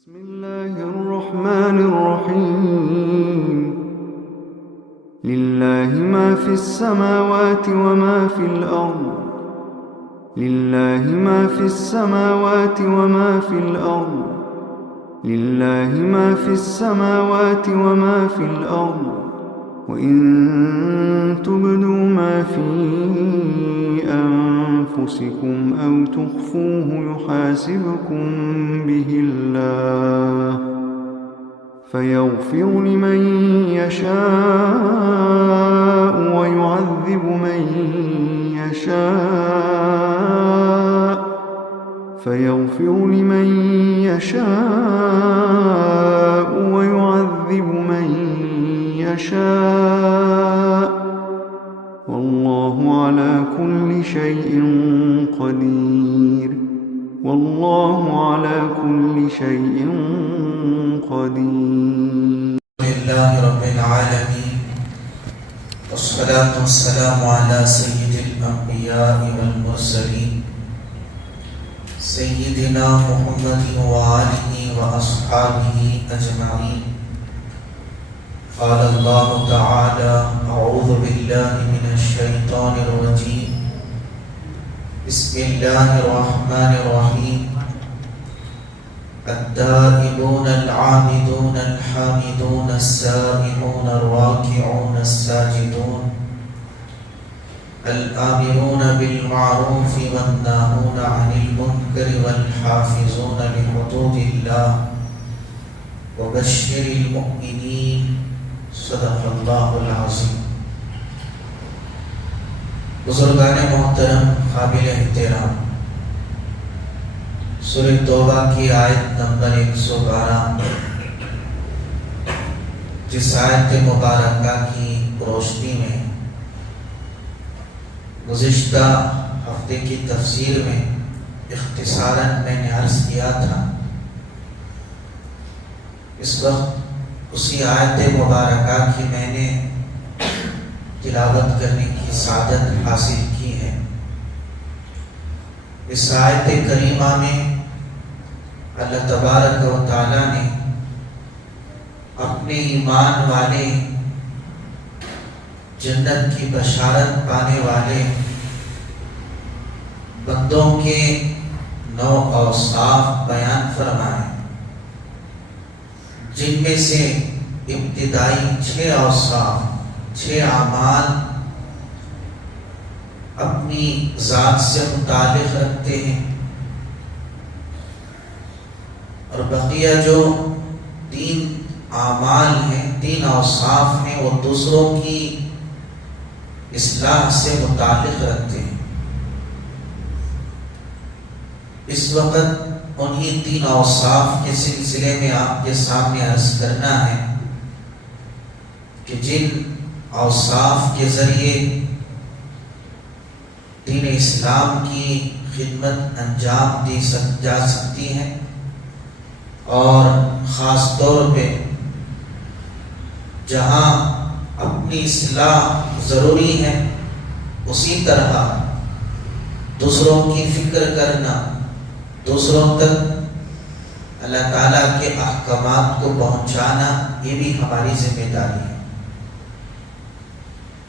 بسم الله الرحمن الرحيم لله ما في السماوات وما في الأرض لله ما في السماوات وما في الأرض لله ما في السماوات وما في الأرض وإن تبدوا ما في أنفسكم أو تخفوه يحاسبكم به الله فيغفر لمن يشاء ويعذب من يشاء فيغفر لمن يشاء ويعذب من يشاء والله على كل شيء قدير والله على كل شيء قدير. لله رب العالمين والصلاة والسلام على سيد الأنبياء والمرسلين سيدنا محمد وآله وأصحابه أجمعين. قال الله تعالى: أعوذ بالله من الشيطان الرجيم بسم الله الرحمن الرحيم. التائبون العابدون الحامدون السائحون الراكعون الساجدون الآمرون بالمعروف والناهون عن المنكر والحافظون لحدود الله وبشر المؤمنين. صدق اللہ العظیم. بزرگان محترم، قابل احترام، سورہ توبہ کی آیت نمبر 112، جس آیت مبارکہ کی روشنی میں گزشتہ ہفتے کی تفسیر میں اختصاراً میں نے عرض کیا تھا، اس وقت اسی آیت مبارکہ کی میں نے تلاوت کرنے کی سعادت حاصل کی ہے. اس آیت کریمہ میں اللہ تبارک و تعالی نے اپنے ایمان والے، جنت کی بشارت پانے والے بندوں کے 9 اوصاف بیان فرمائے، جن میں سے ابتدائی 6 اوصاف، 6 اعمال اپنی ذات سے متعلق رکھتے ہیں، اور بقیہ جو 3 اعمال ہیں، 3 اوصاف ہیں، وہ دوسروں کی اصلاح سے متعلق رکھتے ہیں. اس وقت انہی 3 اوصاف کے سلسلے میں آپ کے سامنے عرض کرنا ہے کہ جن اوصاف کے ذریعے دین اسلام کی خدمت انجام دی جا سکتی ہے، اور خاص طور پہ جہاں اپنی اصلاح ضروری ہے، اسی طرح دوسروں کی فکر کرنا، دوسروں تک اللہ تعالیٰ کے احکامات کو پہنچانا، یہ بھی ہماری ذمہ داری ہے.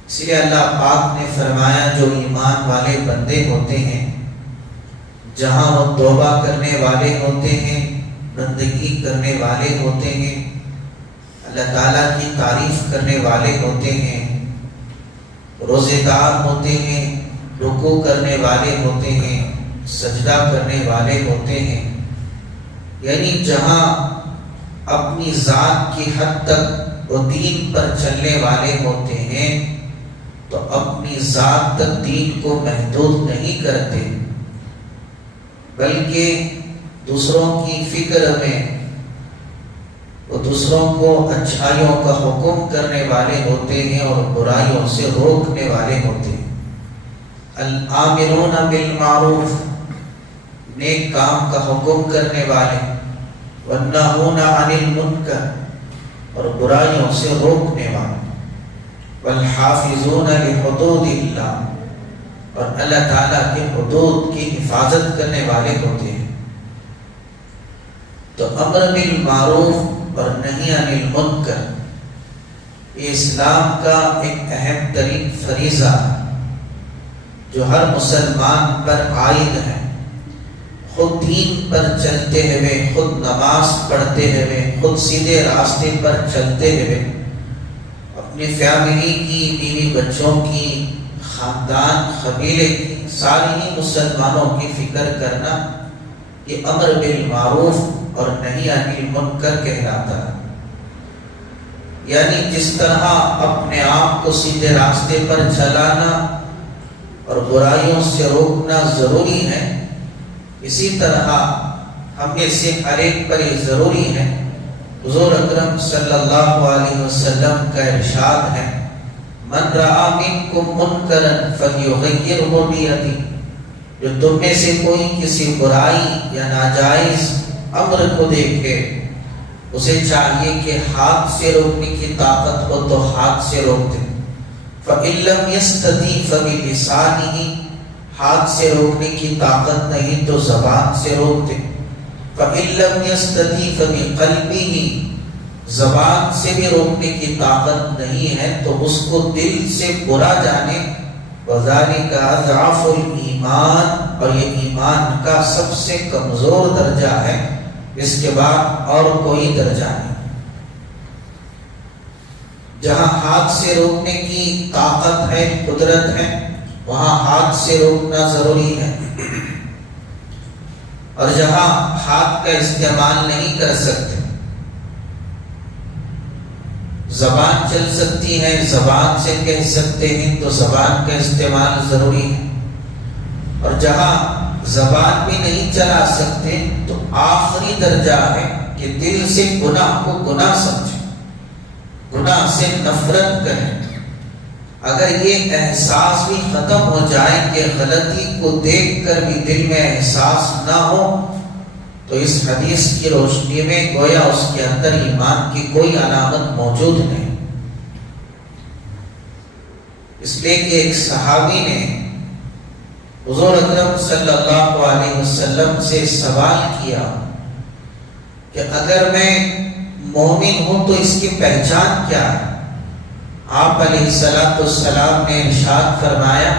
اس لیے اللہ پاک نے فرمایا جو ایمان والے بندے ہوتے ہیں، جہاں وہ توبہ کرنے والے ہوتے ہیں، بندگی کرنے والے ہوتے ہیں، اللہ تعالیٰ کی تعریف کرنے والے ہوتے ہیں، روزے دار ہوتے ہیں، رکوع کرنے والے ہوتے ہیں، سجدہ کرنے والے ہوتے ہیں، یعنی جہاں اپنی ذات کی حد تک وہ دین پر چلنے والے ہوتے ہیں، تو اپنی ذات تک دین کو محدود نہیں کرتے، بلکہ دوسروں کی فکر میں وہ دوسروں کو اچھائیوں کا حکم کرنے والے ہوتے ہیں اور برائیوں سے روکنے والے ہوتے ہیں. الآمرون بالمعروف، نیک کام کا حکم کرنے والے، والناہون عن المنکر، اور برائیوں سے روکنے والے، والحافظون لحدود اللہ، اور اللہ تعالیٰ کے حدود کی حفاظت کرنے والے ہوتے ہیں. تو امر بالمعروف اور نہی عن المنکر یہ اسلام کا ایک اہم ترین فریضہ ہے جو ہر مسلمان پر عائد ہے. خود دین پر چلتے ہوئے، خود نماز پڑھتے ہوئے، خود سیدھے راستے پر چلتے ہوئے اپنی فیملی کی، بیوی بچوں کی، خاندان قبیلے کی، ساری ہی مسلمانوں کی فکر کرنا یہ امر بالمعروف اور نہی عن المنکر کہلاتا ہے. یعنی جس طرح اپنے آپ کو سیدھے راستے پر چلانا اور برائیوں سے روکنا ضروری ہے، اسی طرح ہم میں سے ہر ایک پر یہ ضروری ہے. حضور اکرم صلی اللہ علیہ وسلم کا ارشاد ہے، من رأى منکم منکرا فلیغیرہ بیدہ، جو تم میں سے کوئی کسی برائی یا ناجائز امر کو دیکھے، اسے چاہیے کہ ہاتھ سے روکنے کی طاقت ہو تو ہاتھ سے روک دے. فَإِن لَّمْ يَسْتَطِعْ فَبِلِسَانِهِ، ہاتھ سے روکنے کی طاقت نہیں تو زبان سے روک دے. فَإِن لَّمْ يَسْتَطِعْ فَبِقَلْبِهِ، زبان سے بھی روکنے کی طاقت نہیں ہے تو اس کو دل سے برا جانے. وَذَلِكَ أَضْعَفُ الْإِيمَانِ، اور یہ ایمان کا سب سے کمزور درجہ ہے، اس کے بعد اور کوئی درجہ نہیں. جہاں ہاتھ سے روکنے کی طاقت ہے، قدرت ہے، وہاں ہاتھ سے روکنا ضروری ہے. اور جہاں ہاتھ کا استعمال نہیں کر سکتے، زبان چل سکتی ہے، زبان سے کہہ سکتے ہیں تو زبان کا استعمال ضروری ہے. اور جہاں زبان بھی نہیں چلا سکتے تو آخری درجہ ہے کہ دل سے گناہ کو گناہ سمجھیں، گناہ سے نفرت کریں. اگر یہ احساس بھی ختم ہو جائے کہ غلطی کو دیکھ کر بھی دل میں احساس نہ ہو تو اس حدیث کی روشنی میں گویا اس کے اندر ایمان کی کوئی علامت موجود نہیں. اس لیے کہ ایک صحابی نے حضور اکرم صلی اللہ علیہ وسلم سے سوال کیا کہ اگر میں مومن ہوں تو اس کی پہچان کیا ہے؟ آپ علیہ السلام نے ارشاد فرمایا،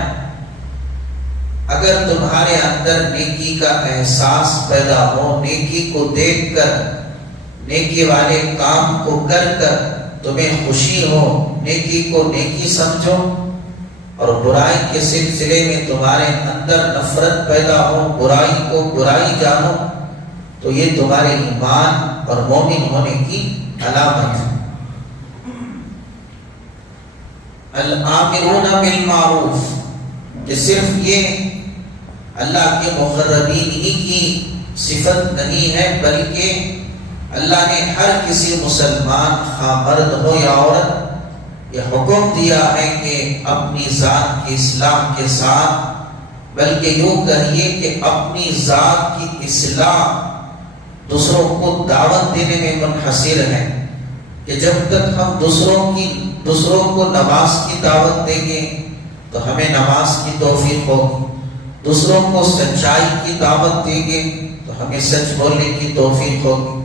اگر تمہارے اندر نیکی کا احساس پیدا ہو، نیکی کو دیکھ کر، نیکی والے کام کو کر کر تمہیں خوشی ہو، نیکی کو نیکی سمجھو، اور برائی کے سلسلے میں تمہارے اندر نفرت پیدا ہو، برائی کو برائی جانو، تو یہ تمہارے ایمان اور مومن ہونے کی علامت ہے. الآمرون بالمعروف، کہ صرف یہ اللہ کے مقربین ہی کی صفت نہیں ہے، بلکہ اللہ نے ہر کسی مسلمان خواہ مرد ہو یا عورت یہ حکم دیا ہے کہ اپنی ذات کی اصلاح کے ساتھ، بلکہ یوں کہیے کہ اپنی ذات کی اصلاح دوسروں کو دعوت دینے میں منحصر ہے. کہ جب تک ہم دوسروں کو نماز کی دعوت دیں گے تو ہمیں نماز کی توفیق ہوگی، دوسروں کو سچائی کی دعوت دیں گے تو ہمیں سچ بولنے کی توفیق ہوگی.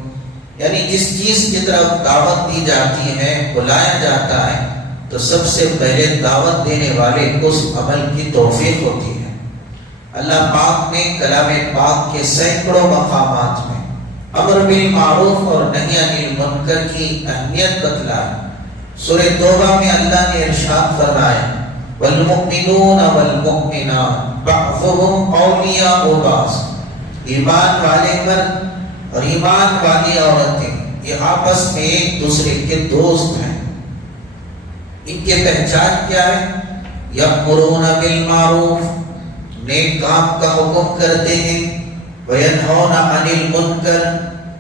یعنی جس چیز کی طرف دعوت دی جاتی ہے، بلایا جاتا ہے، تو سب سے پہلے دعوت دینے والے کو اس عمل کی توفیق ہوتی ہے. اللہ پاک نے کلام پاک کے سینکڑوں مقامات میں امر بالمعروف اور نہی عن المنکر کی اہمیت بتلائی. سورہ توبہ میں اللہ نے ارشاد فرمایا، والمؤمنون والمؤمنات بعضهم اولیاء بعض، ایمان والے مرد اور ایمان والی عورتیں یہ آپس میں ایک دوسرے کے دوست ہیں. ان کے پہچان کیا ہے؟ یأمرون بالمعروف، نیک کام کا حکم کرتے ہیں، وینہون عن المنکر،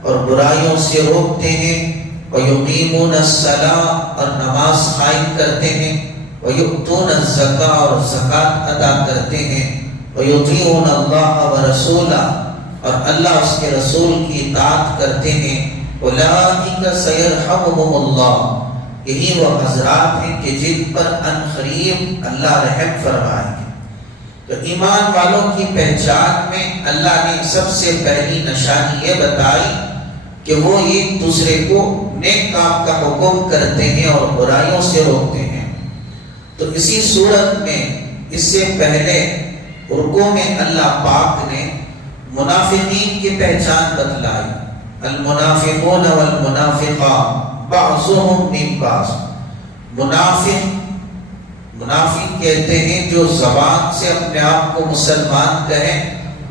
اور برائیوں سے روکتے ہیں، ویقیمون الصلاۃ، اور نماز قائم کرتے ہیں، ویؤتون الزکاۃ، اور زکوٰۃ ادا کرتے ہیں، ویطیعون اللہ ورسولہ، اور اللہ اس کے رسول کی اطاعت کرتے ہیں. اولئک سیرحمہم اللہ، یہی وہ حضرات ہیں کہ جن پر عنقریب اللہ رحم فرمائے گے. تو ایمان والوں کی پہچان میں اللہ نے سب سے پہلی نشانی یہ بتائی کہ وہ ایک دوسرے کو نیک کام کا حکم کرتے ہیں اور برائیوں سے روکتے ہیں۔ تو اسی صورت میں اس سے پہلے رکوع میں اللہ پاک نے منافقین کی پہچان بتلائی، المنافقون والمنافقات بعضهم من بعض۔ منافق کہتے ہیں جو زبان سے اپنے آپ کو مسلمان کہیں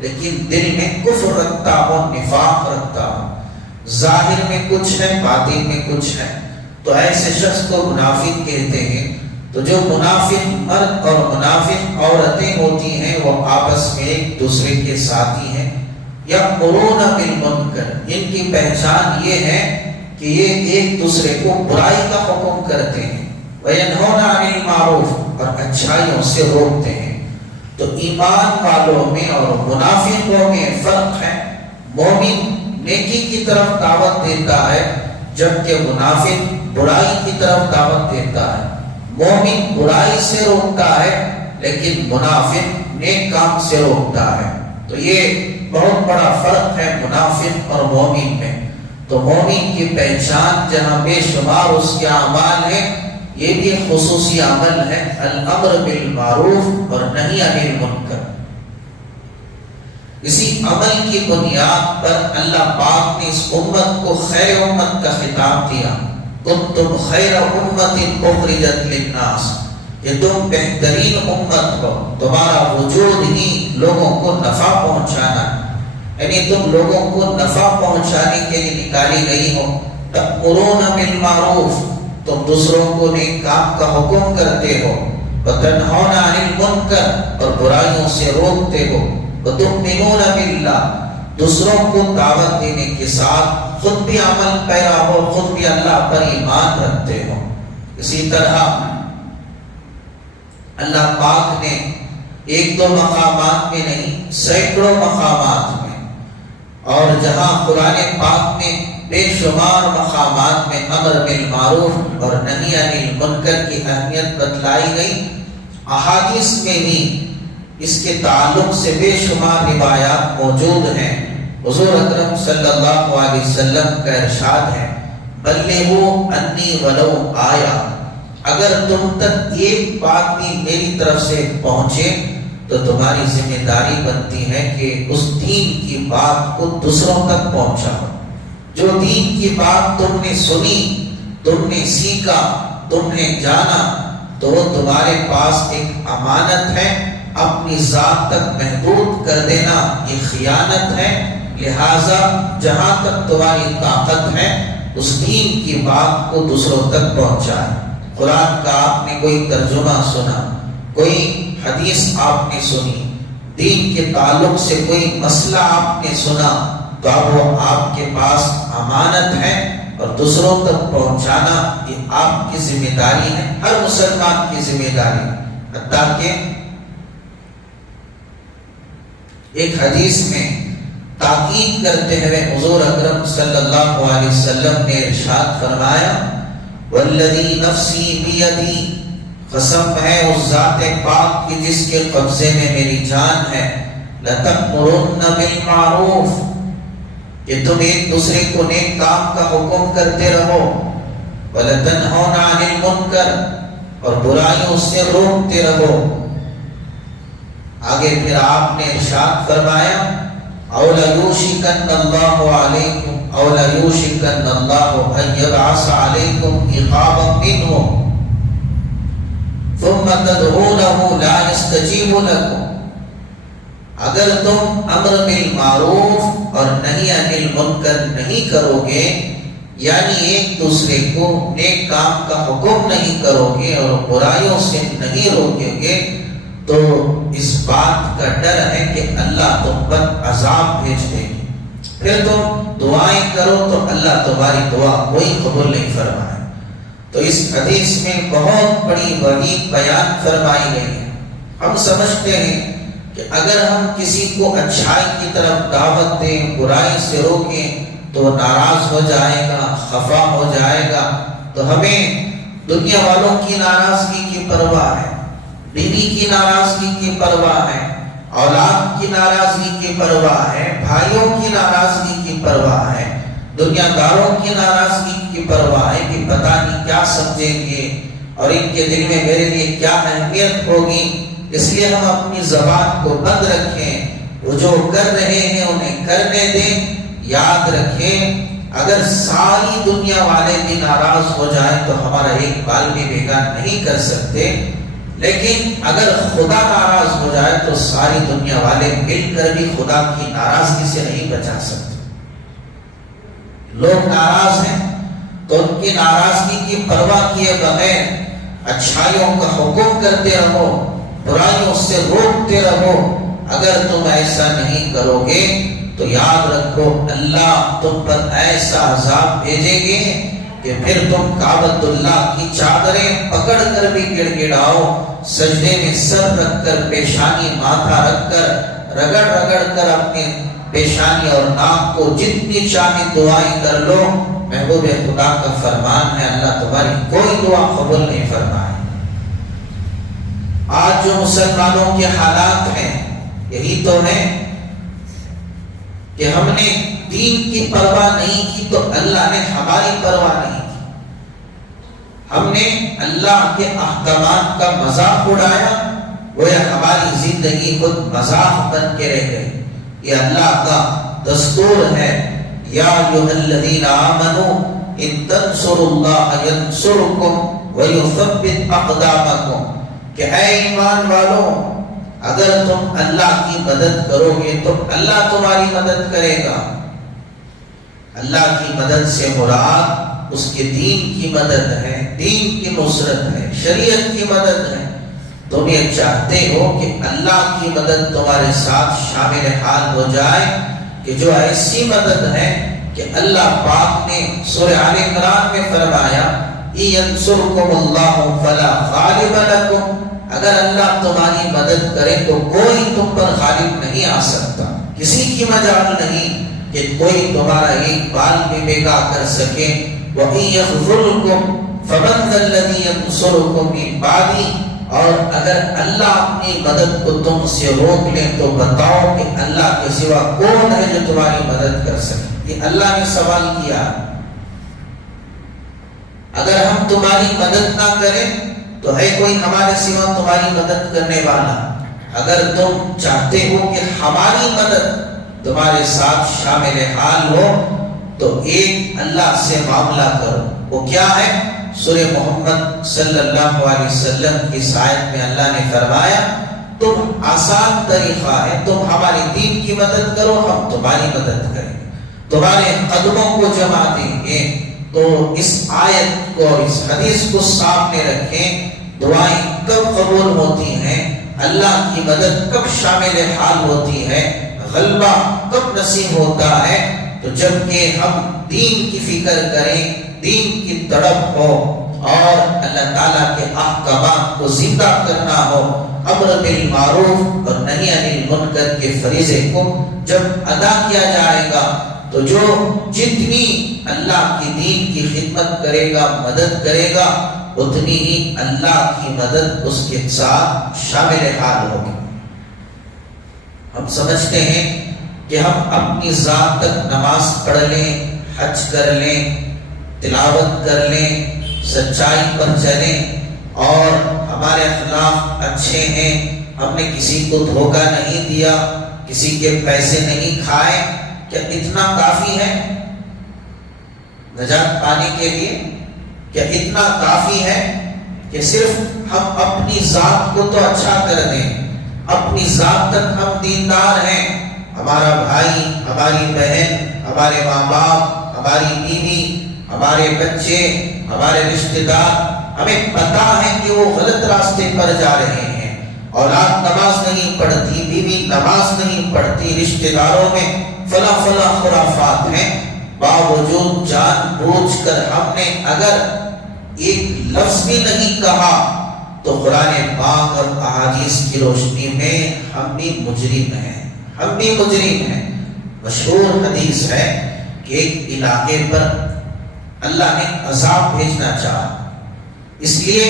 لیکن دل میں کفر رکھتا ہو، نفاق رکھتا ہو، ظاہر میں کچھ ہے باطن میں کچھ ہے، تو ایسے شخص کو منافق کہتے ہیں۔ تو جو منافق مرد اور منافق عورتیں ہوتی ہیں وہ آپس میں ایک دوسرے کے ساتھی ہیں۔ یأمرون بالمنکر، ان کی پہچان یہ ہے کہ یہ ایک دوسرے کو برائی کا حکم کرتے ہیں، وینہون عن المعروف، اور اچھائیوں سے روکتے ہیں۔ تو ایمان والوں میں اور منافقوں میں فرق ہے۔ مومن نیکی کی طرف دعوت دیتا ہے جبکہ منافق برائی کی طرف دعوت دیتا ہے۔ مومن برائی سے روکتا ہے لیکن منافق نیک کام سے روکتا ہے۔ تو یہ بہت بڑا فرق ہے منافق اور مومن میں۔ تو مومن کی پہچان جہاں بے شمار اس کے اعمال ہیں، یہ بھی خصوصی عمل ہے، الامر بالمعروف اور نہی عن المنکر۔ اسی عمل کی بنیاد پر اللہ پاک نے اس امت کو خیر امت کا خطاب دیا، کنتم خیر امت اخرجت للناس، کہ تم بہترین امت ہو، تمہارا وجود ہی لوگوں کو نفع پہنچانا، یعنی تم لوگوں کو نفع پہنچانے کے لیے نکالی گئی ہو۔ تأمرون بالمعروف، تم دوسروں کو نیک کام کا حکم کرتے ہو، وتنہون عن المنکر، اور برائیوں سے روکتے ہو، وتؤمنون باللہ، دوسروں کو دعوت دینے کے ساتھ خود بھی عمل پیرا ہو، خود بھی اللہ پر ایمان رکھتے ہو۔ اسی طرح اللہ پاک نے ایک دو مقامات میں نہیں، سینکڑوں مقامات میں، اور جہاں قرآن پاک میں بے شمار مقامات میں امر بالمعروف اور نہی عن المنکر کی اہمیت بتلائی گئی، احادیث میں بھی اس کے تعلق سے بے شمار روایات موجود ہیں۔ حضور اکرم صلی اللہ علیہ وسلم کا ارشاد ہے، بلغوا انی ولو آیا، اگر تم تک ایک بات بھی میری طرف سے پہنچے تو تمہاری ذمہ داری بنتی ہے کہ اس دین کی بات کو دوسروں تک پہنچاؤ۔ جو دین کی بات تم نے سنی، تم نے سیکھا، تم نے جانا، تو وہ تمہارے پاس ایک امانت ہے، اپنی ذات تک محدود کر دینا یہ خیانت ہے۔ لہٰذا جہاں تک تمہاری طاقت ہے اس دین کی بات کو دوسروں تک پہنچائے۔ قرآن کا آپ نے کوئی ترجمہ سنا، کوئی حدیث آپ نے سنی، دین کے تعلق سے کوئی مسئلہ آپ نے سنا، تو اب وہ آپ کے پاس امانت ہے اور دوسروں تک پہنچانا یہ آپ کی ذمہ داری ہے، ہر مسلمان کی ذمہ داری۔ حتیٰ کہ ایک حدیث میں تاکید کرتے ہوئے حضور اکرم صلی اللہ علیہ وسلم نے ارشاد فرمایا، والذی نفسی بیدی، قسم ہے اس ذات پاک کی جس کے قبضے میں میری جان ہے، لتأمرن بالمعروف، کہ تم ایک دوسرے کو نیک کام کا حکم کرتے رہو، ولتنہون عن المنکر، اور برائیوں سے روکتے رہو۔ آگے پھر آپ نے ارشاد فرمایا، او لیوشکن اللہ علیکم او لیوشکن اللہ ان یبعث علیکم عقابا منہ ثم تدعونہ لا یستجیب لکم، اگر تم امر بالمعروف اور نہی عن المنکر نہیں کرو گے، یعنی ایک دوسرے کو نیک کام کا حکم نہیں کرو گے اور برائیوں سے نہیں روکو گے، تو اس بات کا ڈر ہے کہ اللہ تم پر عذاب بھیج دے گی، پھر تم دعائیں کرو تو اللہ تمہاری دعا کوئی قبول نہیں فرمائے۔ تو اس حدیث میں بہت بڑی وعید بیان فرمائی گئی ہے۔ ہم سمجھتے ہیں کہ اگر ہم کسی کو اچھائی کی طرف دعوت دیں، برائی سے روکیں تو ناراض ہو جائے گا، خفا ہو جائے گا، تو ہمیں دنیا والوں کی ناراضگی کی پرواہ ہے، بیوی کی ناراضگی کی پرواہ ہے، اولاد کی ناراضگی کی پرواہ ہے، بھائیوں کی ناراضگی کی پرواہ ہے، دنیا داروں کی ناراضگی کی پرواہ ہے کہ پتہ نہیں کیا سمجھیں گے اور ان کے دل میں میرے لیے کیا اہمیت ہوگی، اس لیے ہم اپنی زبان کو بند رکھیں، وہ جو کر رہے ہیں انہیں کرنے دیں۔ یاد رکھیں اگر ساری دنیا والے بھی ناراض ہو جائیں تو ہمارا ایک بال بھی بھیگا نہیں کر سکتے، لیکن اگر خدا ناراض ہو جائے تو ساری دنیا والے مل کر بھی خدا کی ناراضگی سے نہیں بچا سکتے۔ لوگ ناراض ہیں تو ان کی ناراضگی کی پرواہ کیے بغیر اچھائیوں کا حکم کرتے رہو، برائیوں سے روکتے رہو۔ اگر تم ایسا نہیں کرو گے تو یاد رکھو اللہ تم پر ایسا عذاب بھیجیں گے کہ پھر تم کعبۃ اللہ کی چادریں پکڑ کر بھی گڑ گڑاؤ، سجدے میں سر رکھ کر پیشانی ماتھا رکھ کر رگڑ رگڑ کر اپنے پیشانی اور ناک کو جتنی چاہے دعائیں کر لو۔ محبوب خدا کا فرمان ہے اللہ تمہاری کوئی دعا قبول نہیں فرمائے۔ آج جو مسلمانوں کے حالات ہیں یہی تو ہے کہ ہم نے دین کی پرواہ نہیں کی تو اللہ نے ہماری پرواہ نہیں کی، ہم نے اللہ کے احکامات کا مذاق اڑایا، گویا ہماری زندگی خود مذاق بن کے رہ گئی۔ یہ اللہ کا دستور ہے، یا ایھا الذین آمنوا ان تنصروا اللہ ینصرکم ویثبت اقدامکم، کہ اے ایمان والوں اگر تم اللہ کی مدد کرو گے تو اللہ تمہاری مدد کرے گا۔ اللہ کی مدد سے مراد اس کے دین کی مدد ہے، دین کی نصرت ہے، شریعت کی مدد ہے۔ تم یہ چاہتے ہو کہ اللہ کی مدد تمہارے ساتھ شامل حال ہو جائے، کہ جو ایسی مدد ہے کہ اللہ پاک نے سورہ آل عمران میں فرمایا ینصرکم اللہ فلا غالب لکم، اگر اللہ تمہاری مدد کرے تو کوئی تم پر غالب نہیں آ سکتا، کسی کی مجال نہیں کہ کوئی تمہارا ایک بال بھی بیگا کر سکے۔ وَإِن يَخْذُلْكُمْ فَمَنْ ذَا الَّذِي يَنصُرُكُمْ مِنْ بَعْدِهِ، اور اگر اللہ اپنی مدد کو تم سے روک لیں تو بتاؤ کہ اللہ کے سوا کون ہے جو تمہاری مدد کر سکے۔ یہ اللہ نے سوال کیا، اگر ہم تمہاری مدد نہ کریں تو ہے کوئی ہمارے سوا تمہاری مدد کرنے والا؟ اگر تم چاہتے ہو کہ ہماری مدد تمہارے ساتھ شامل حال ہو تو ایک اللہ سے معاملہ کرو۔ وہ کیا ہے؟ سورہ محمد صلی اللہ علیہ وسلم کی آیت میں اللہ نے فرمایا تم آسان طریقہ ہے، تم ہماری دین کی مدد کرو، ہم تمہاری مدد کریں، تمہارے قدموں کو جما دیں گے۔ تو اس آیت کو اور اس حدیث کو سامنے رکھیں، دعائیں کب قبول ہوتی ہیں، اللہ کی مدد کب شامل حال ہوتی ہے، غلبہ کب نصیب ہوتا ہے، تو جب کہ ہم دین کی فکر کریں، دین کی تڑپ ہو اور اللہ تعالیٰ کے احکامات کو زندہ کرنا ہو، امر بالمعروف اور نہی عن المنکر کے فریضے کو جب ادا کیا جائے گا تو جو جتنی اللہ کی دین کی خدمت کرے گا، مدد کرے گا، اتنی ہی اللہ کی مدد اس کے ساتھ شامل حال ہوگی۔ ہم سمجھتے ہیں کہ ہم اپنی ذات تک نماز پڑھ لیں، حج کر لیں، تلاوت کر لیں، سچائی پر چلیں اور ہمارے اخلاق اچھے ہیں، ہم نے کسی کو دھوکہ نہیں دیا، کسی کے پیسے نہیں کھائے، کیا اتنا کافی ہے نجات پانے کے لیے؟ کیا اتنا کافی ہے کہ صرف ہم اپنی ذات کو تو اچھا کر دیں، اپنی ذات تک ہم دیندار ہیں، ہمارا بھائی، ہماری بہن، ہمارے ماں باپ، ہماری بیوی، ہمارے بچے، ہمارے رشتہ دار، ہمیں پتا ہے کہ وہ غلط راستے پر جا رہے ہیں، اولاد نماز نہیں پڑھتی، بیوی نماز نہیں پڑھتی، رشتہ داروں میں فلاں فلاں خرافات ہیں، باوجود جان بوجھ کر ہم نے اگر ایک لفظ بھی نہیں کہا تو قرآن پاک اور احادیث کی روشنی میں ہم بھی مجرم ہیں، ہم بھی مجرم ہیں۔ مشہور حدیث ہے کہ ایک علاقے پر اللہ نے عذاب بھیجنا چاہا، اس لیے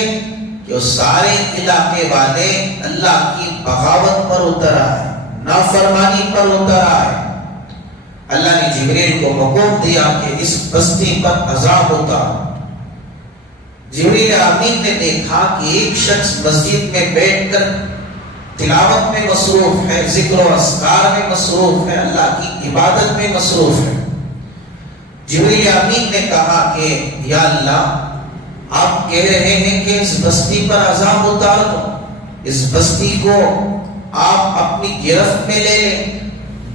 کہ وہ سارے علاقے والے اللہ کی بغاوت پر اتر آئے، نافرمانی پر اتر آئے، اللہ نے جبریل کو حکم دیا کہ اس بستی پر عذاب ہوتا. جبریل امین نے دیکھا کہ ایک شخص مسجد میں بیٹھ کر تلاوت میں مصروف ہے، ذکر و اذکار میں مصروف ہے، اللہ کی عبادت میں مصروف ہے. جبریل امین نے کہا کہ یا اللہ، آپ کہہ رہے ہیں کہ اس بستی پر عذاب اتار دو، اس بستی کو آپ اپنی گرفت میں لے لیں،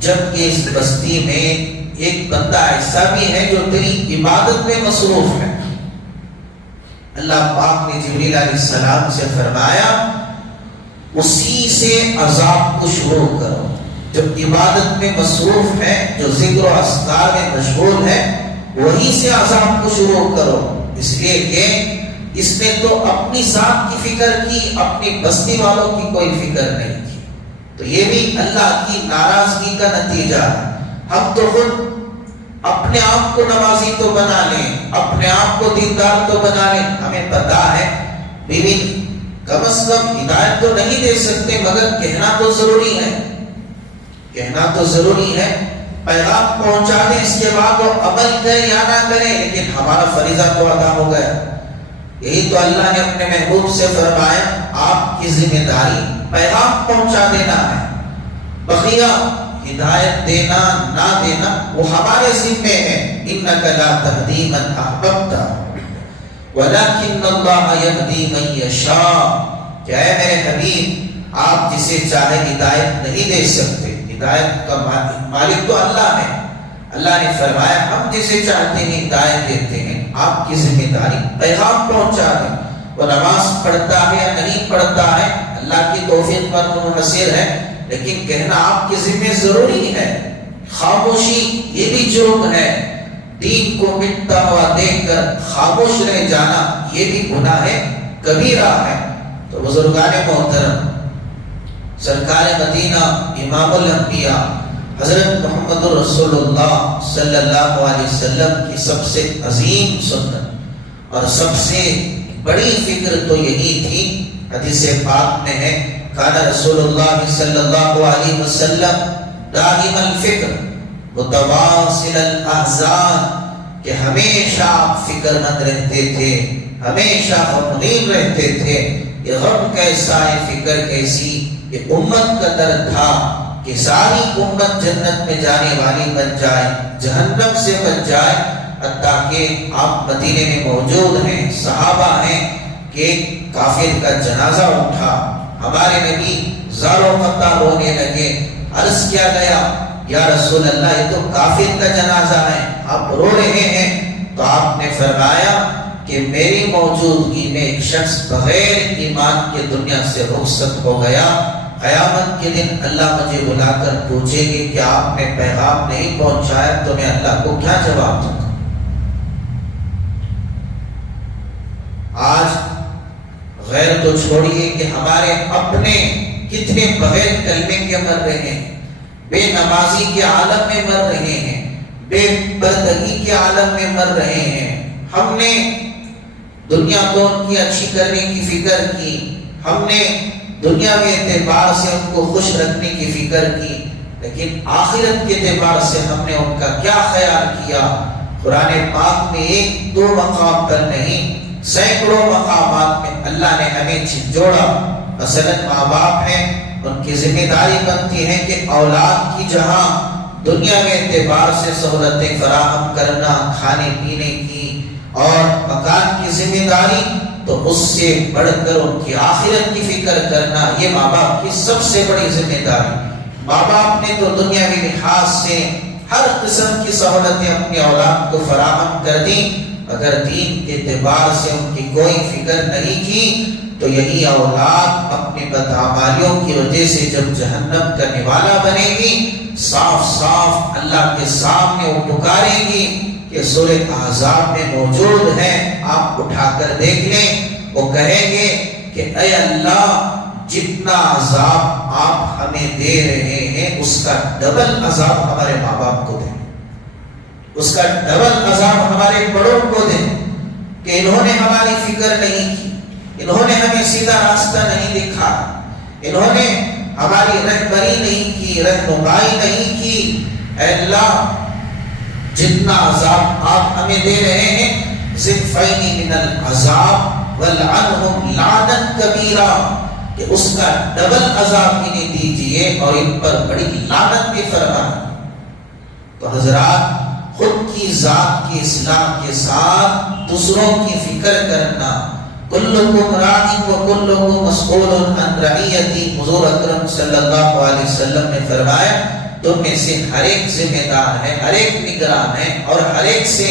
جبکہ اس بستی میں ایک بندہ ایسا بھی ہے جو تیری عبادت میں مصروف ہے. اللہ پاک نے جبریل علیہ السلام سے فرمایا اسی سے عذاب کو شروع کرو. جو عبادت میں مصروف ہے، جو ذکر و اذکار میں مشغول ہے، وہی سے عذاب کو شروع کرو. اس لیے کہ اس نے تو اپنی ذات کی فکر کی، اپنی بستی والوں کی کوئی فکر نہیں کی. تو یہ بھی اللہ کی ناراضگی کا نتیجہ ہے. ہم تو خود اپنے آپ کو نمازی تو بنا لیں، اپنے آپ کو دیندار تو بنا لیں. ہمیں پتا ہے بیوی کم از کم ہدایت تو نہیں دے سکتے، مگر کہنا تو ضروری ہے، کہنا تو ضروری ہے. پیغام پہنچا دیں، اس کے بعد وہ عمل کریں یا نہ کریں، لیکن ہمارا فریضہ تو ادا ہو گیا. یہی تو اللہ نے اپنے محبوب سے فرمایا آپ کی ذمہ داری پیغام پہنچا دینا ہے، بقیہ ہدایت دینا نہ دینا وہ ہمارے ذمے ہے. انک لا تہدی من احببت ولکن اللہ یہدی من یشاء. کہ اے میرے حبیب، آپ جسے چاہے ہدایت نہیں دے سکتے، ہدایت کا مالک تو اللہ ہے. اللہ نے فرمایا ہم جسے چاہتے ہیں ہدایت دیتے ہیں. آپ کی ذمہ داری پیغام پہنچا دیں. وہ نماز پڑھتا ہے یا نہیں پڑھتا ہے اللہ کی توفیق پر منحصر ہے، لیکن کہنا آپ کے ذمہ ضروری ہے. خاموشی یہ بھی جرم ہے. دین کو مٹتا ہوا دیکھ کر خاموش رہ جانا یہ بھی گناہ کبیرہ ہے. تو بزرگان محترم، سرکار مدینہ امام الانبیاء حضرت محمد رسول اللہ صلی اللہ علیہ وسلم کی سب سے عظیم سنت اور سب سے بڑی فکر تو یہی تھی. حدیث پاک میں ہے کان رسول اللہ صلی اللہ علیہ وسلم دائم الفکر متواصل الاحزان، کہ ہمیشہ آپ فکر مند رہتے تھے، ہمیشہ غمگین رہتے تھے. یہ غم کیسا ہے، فکر کیسی، یہ امت کا درد تھا کہ ساری امت جنت میں جانے والی بن جائے، جہنم سے بچ جائے. حتیٰ کہ آپ مدینے میں موجود ہیں، صحابہ ہیں کہ کافر کا جنازہ اٹھا، ہمارے نبی زاروں قطع رونے لگے. عرض کیا گیا یا رسول اللہ یہ تو کافر کا جنازہ ہے، آپ رو رہے ہیں. تو آپ نے فرمایا کہ میری موجودگی میں ایک شخص بغیر ایمان کے دنیا سے رخصت ہو گیا. قیامت کے دن اللہ مجھے بلا کر پوچھے گے کہ آپ نے پیغام نہیں پہنچایا تو میں اللہ کو کیا جواب دوں. آج غیر تو چھوڑیے کہ ہمارے اپنے کتنے بغیر کلمے کے مر رہے ہیں، بے نمازی کے عالم میں مر رہے ہیں، بے پردگی کے عالم میں مر رہے ہیں. ہم نے دنیا کو ان کی اچھی کرنے کی فکر کی، ہم نے دنیاوی اعتبار سے ان کو خوش رکھنے کی فکر کی، لیکن آخرت کے اعتبار سے ہم نے ان کا کیا خیال کیا. قرآن پاک میں ایک دو مقام پر نہیں، سینکڑوں مقامات میں اللہ نے ہمیں جھنجھوڑا. مثلا ماں باپ ہیں، ان کی ذمہ داری بنتی ہے کہ اولاد کی جہاں دنیا میں اعتبار سے سہولتیں فراہم کرنا، کھانے پینے کی اور مکان کی ذمہ داری، تو اس سے بڑھ کر ان کی آخرت کی فکر کرنا یہ ماں باپ کی سب سے بڑی ذمہ داری. ماں باپ نے تو دنیاوی لحاظ سے ہر قسم کی سہولتیں اپنی اولاد کو فراہم کر دی، اگر دین کے اعتبار سے ان کی کوئی فکر نہیں کی تو یہی اولاد اپنی بدعمالیوں کی وجہ سے جب جہنم کا نوالا بنے گی، صاف صاف اللہ کے سامنے وہ پکارے گی کہ سورہ احزاب میں موجود ہے، آپ اٹھا کر دیکھ لیں. وہ کہیں گے کہ اے اللہ، جتنا عذاب آپ ہمیں دے رہے ہیں اس کا ڈبل عذاب ہمارے ماں باپ کو دیں، اس کا ڈبل عذاب ہمارے بڑوں کو دیں کہ انہوں نے ہماری فکر نہیں کی، انہوں نے ہمیں سیدھا راستہ نہیں دکھا، انہوں نے ہماری رہبری نہیں کی، رہنمائی نہیں کی. اے اللہ، جتنا عذاب آپ ہمیں دے رہے ہیں ضعفین من العذاب والعنہم لعنا کبیرا، کہ اس کا ڈبل عذاب انہیں دیجئے اور ان پر بڑی لعنت بھی فرمائیں۔ تو حضرات خود کی ذات کی اصلاح کے ساتھ دوسروں کی فکر کرنا، کلکم راع و کلکم مسئول عن رعیتی، حضور اکرم صلی اللہ علیہ وسلم نے فرمایا تم میں سے ہر ایک ذمہ دار ہے، ہر ایک نگران ہے، اور ہر ایک سے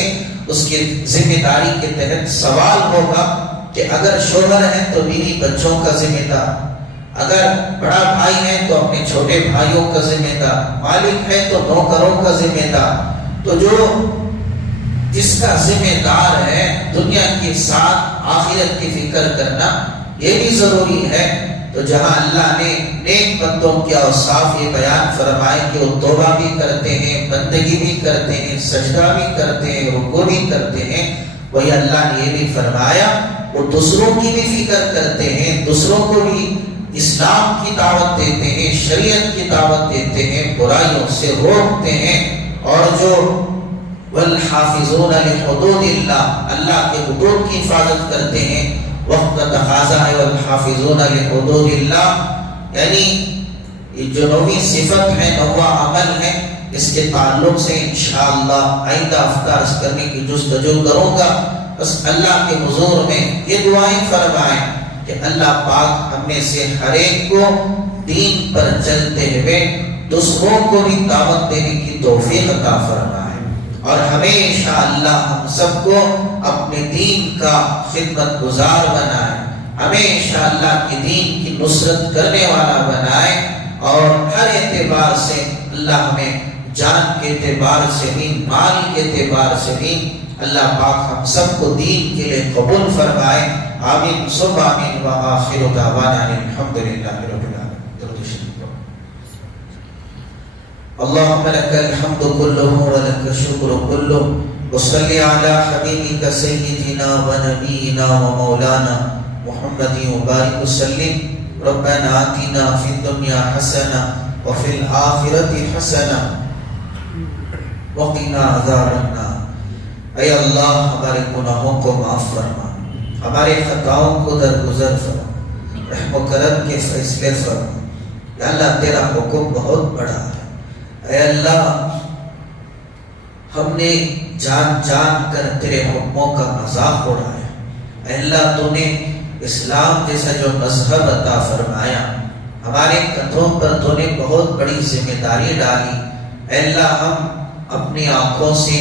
اس کی ذمہ داری کے تحت سوال ہوگا کہ اگر شوہر ہے تو بیوی بچوں کا ذمہ دار، اگر بڑا بھائی ہے تو اپنے چھوٹے بھائیوں کا ذمہ دار، مالک ہے تو نوکروں کا ذمہ دار۔ تو جو جس کا ذمہ دار ہے دنیا کے ساتھ آخرت کی فکر کرنا یہ بھی ضروری ہے۔ تو جہاں اللہ نے نیک بندوں کے اوصاف یہ بیان فرمائے کہ وہ توبہ بھی کرتے ہیں، بندگی بھی کرتے ہیں، سجدہ بھی کرتے ہیں، رکوع بھی کرتے ہیں، وہی اللہ نے یہ بھی فرمایا وہ دوسروں کی بھی فکر کرتے ہیں، دوسروں کو بھی اسلام کی دعوت دیتے ہیں، شریعت کی دعوت دیتے ہیں، برائیوں سے روکتے ہیں، اور جو والحافظون لحدود اللہ، اللہ کے حدود کی حفاظت کرتے ہیں، وقت کا تقاضا ہے والحافظون لحدود اللہ، یعنی یہ جو نویں صفت ہے، نوواں عمل ہے، اس کے تعلق سے انشاءاللہ آئندہ ہفتہ عرض کرنے کی جستجو کروں گا۔ بس اللہ کے حضور میں یہ دعائیں فرمائیں کہ اللہ پاک ہم میں سے ہر ایک کو دین پر چلتے ہوئے دوسروں کو بھی دعوت دینے کی توفیق عطا فرمائے، اور ہمیشہ اللہ ہم سب کو اپنے دین کا خدمت گزار بنائے، ہمیشہ اللہ کے دین کی نصرت کرنے والا بنائے، اور ہر اعتبار سے اللہ ہمیں جان کے اعتبار سے بھی، مال کے اعتبار سے بھی اللہ پاک ہم سب کو دین کے لیے قبول فرمائے۔ آمین ثم آمین، وآخر دعوانا الحمدللہ رب العالمین۔ درود شریف۔ اللهم لك الحمد كله ولك الشكر كله، وصل على حبيبك سيدنا ونبينا ومولانا محمد وبارك وسلم۔ ربنا آتنا في الدنيا حسنة وفي الآخرة حسنة وقنا عذاب النار۔ اے اللہ ہمارے گناہوں کو معاف فرما، ہمارے خطاؤں کو درگزر فرما، رحم و کرم کے فیصلے فرما۔ یا اللہ تیرا حکم بہت بڑا ہے، اے اللہ ہم نے جان جان کر تیرے حکموں کا مذاق اڑایا، اے اللہ تو نے اسلام جیسا جو مذہب عطا فرمایا، ہمارے کندھوں پر تو نے بہت بڑی ذمہ داری ڈالی، اے اللہ ہم اپنی آنکھوں سے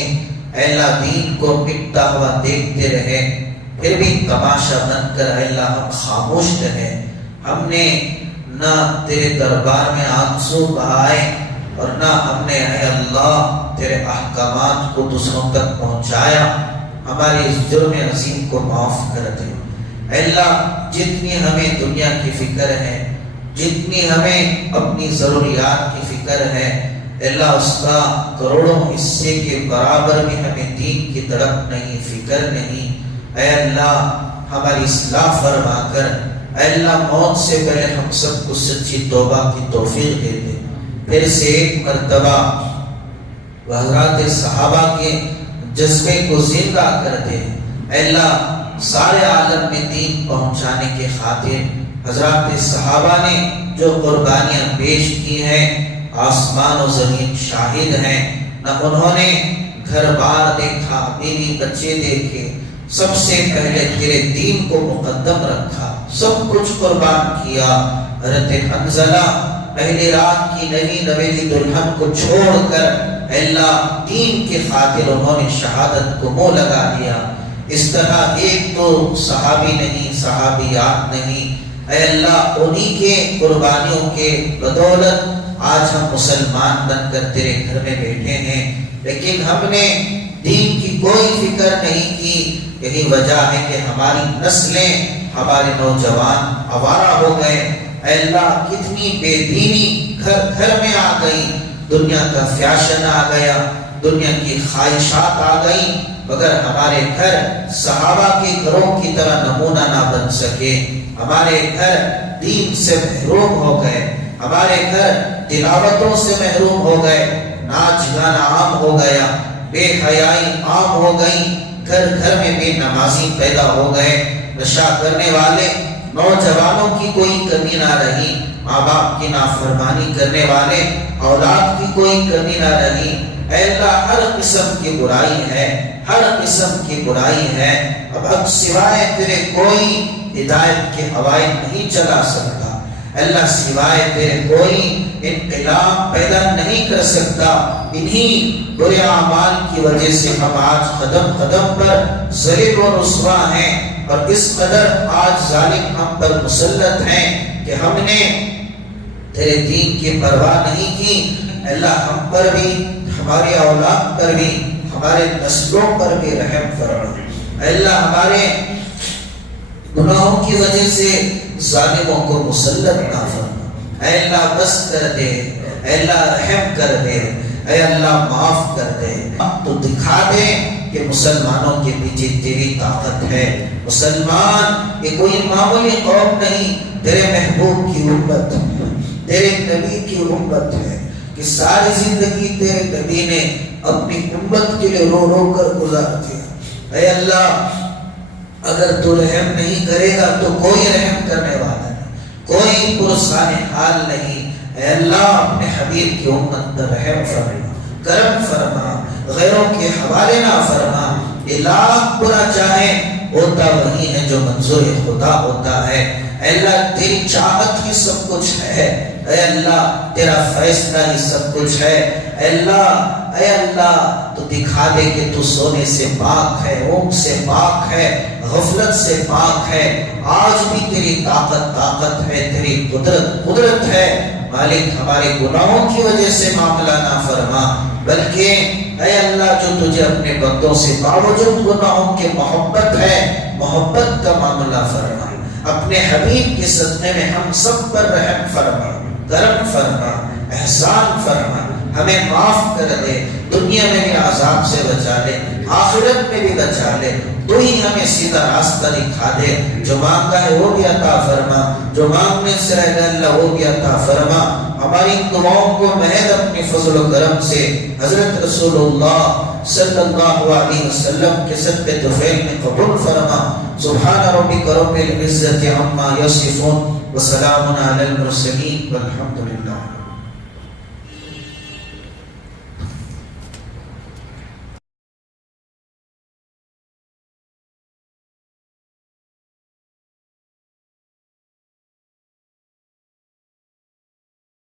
اے اللہ دین کو مٹتا ہوا دیکھتے رہے، پھر بھی تماشا بن کر اے اللہ ہم خاموش رہے، ہم نے نہ تیرے دربار میں آنسو بہائے، اور نہ ہم نے اے اللہ تیرے احکامات کو دوسروں تک پہنچایا۔ ہمارے اس جرم عظیم کو معاف کر دے اے اللہ۔ جتنی ہمیں دنیا کی فکر ہے، جتنی ہمیں اپنی ضروریات کی فکر ہے، اللہ اس کا کروڑوں حصے کے برابر بھی ہمیں دین کی تڑپ نہیں، فکر نہیں۔ اے اللہ ہماری اصلاح فرما کر اے اللہ موت سے پہلے ہم سب کو سچی توبہ کی توفیق دے دے۔ پھر سے ایک مرتبہ حضرات صحابہ کے جذبے کو زندہ کر دے اے اللہ۔ سارے عالم میں دین پہنچانے کے خاطر حضرات صحابہ نے جو قربانیاں پیش کی ہیں، آسمان و زمین شاہد ہیں، نہ انہوں نے گھر بار دیکھا، بیوی بچے دیکھے، سب سے پہلے تیرے دین کو مقدم رکھا، سب کچھ قربان کیا۔ حضرت حنظلہ پہلی رات کی نوی نویلی دلہن کو چھوڑ کر اے اللہ دین کے خاطر انہوں نے شہادت کو منہ لگا دیا۔ اس طرح ایک تو صحابی نہیں، صحابیات نہیں، اے اللہ انہی کے قربانیوں کے بدولت آج ہم مسلمان بن کر تیرے گھر میں بیٹھے ہیں، لیکن ہم نے دین کی کوئی فکر نہیں کی۔ یہی وجہ ہے کہ ہماری نسلیں، ہمارے نوجوان آوارہ ہو گئے۔ اے اللہ کتنی بے دینی گھر گھر میں آ گئی، دنیا کا فیشن آ گیا، دنیا کی خواہشات آ گئی، مگر ہمارے گھر صحابہ کے گھروں کی طرح نمونہ نہ بن سکے۔ ہمارے گھر دین سے محروم ہو گئے، ہمارے گھر تلاوتوں سے محروم ہو گئے، ناچ گانا عام ہو گیا، بے حیائی عام ہو گئی، گھر گھر میں بے نمازی پیدا ہو گئے، نشہ کرنے والے نوجوانوں کی کوئی کمی نہ رہی، ماں باپ کی نافرمانی کرنے والے اولاد کی کوئی کمی نہ رہی۔ اے اللہ ہر قسم کی برائی ہے، ہر قسم کی برائی ہے، اب سوائے تیرے کوئی ہدایت کے ہوائے نہیں چلا سکتا، اللہ سوائے تیرے کوئی انقلاب پیدا نہیں کر سکتا۔ انہی برے اعمال کی وجہ سے ہم آج قدم قدم پر ذلیل و رسوا ہیں، اور اس قدر آج ظالم ہم پر مسلط ہیں کہ ہم نے تیرے دین کی پرواہ نہیں کی۔ اللہ ہم پر بھی، ہماری اولاد پر بھی، ہمارے نسلوں پر بھی رحم فرما۔ اللہ ہمارے گناہوں کی وجہ سے ظالموں کو مسلط نہ فرما۔ اے اللہ بس کر دے، اے اللہ رحم کر دے، اے اللہ معاف کر دے۔ تو دکھا دے کہ مسلمانوں کے پیچھے تیری طاقت ہے۔ مسلمان یہ کوئی معمولی قوم نہیں، تیرے محبوب کی امت، تیرے نبی کی امت ہے، کہ ساری زندگی تیرے نبی نے اپنی امت کے لیے رو رو کر گزار دیا۔ اے اللہ اگر تو رحم نہیں کرے گا تو کوئی رحم کرنے والا نہیں، کوئی پرسان حال نہیں۔ اے اللہ اپنے حبیب کی امت پر رحم فرما، کرم فرما، غیروں کے حوالے نہ فرما۔ یہ لاکھ برا چاہے ہوتا وہی ہے جو منظور خدا ہوتا ہے۔ اے اللہ تیری چاہت ہی سب کچھ ہے، اے اللہ تیرا فیصلہ ہی سب کچھ ہے۔ اے اللہ تو دکھا دے کہ تو سونے سے پاک ہے، اونگ سے پاک ہے، غفلت سے پاک ہے۔ آج بھی تیری طاقت ہے، تیری قدرت ہے۔ مالک ہمارے گناہوں کی وجہ سے معاملہ نہ فرما، بلکہ اے اللہ جو تجھے اپنے بندوں سے باوجود گناہوں کے محبت ہے، محبت کا معاملہ فرما۔ اپنے حبیب کے صدقے میں ہم سب پر رحم فرما، کرم فرما، احسان فرما، ہمیں معاف کر دے، دنیا میں بھی عذاب سے بچا لے، آخرت میں بھی بچا لے۔ تو ہی ہمیں سیدھا راستہ دکھا دے، جو مانگا ہے وہ بھی عطا فرما، جو مانگنے سے رہ گا اللہ وہ بھی عطا فرما۔ ہماری دعاؤں کو محض اپنے فضل و کرم سے حضرت رسول اللہ صلی اللہ علیہ وسلم کے صدقے طفیل میں قبول فرما۔ سبحان ربک رب العزت عما یصفون وسلام علی المرسلین والحمد للہ۔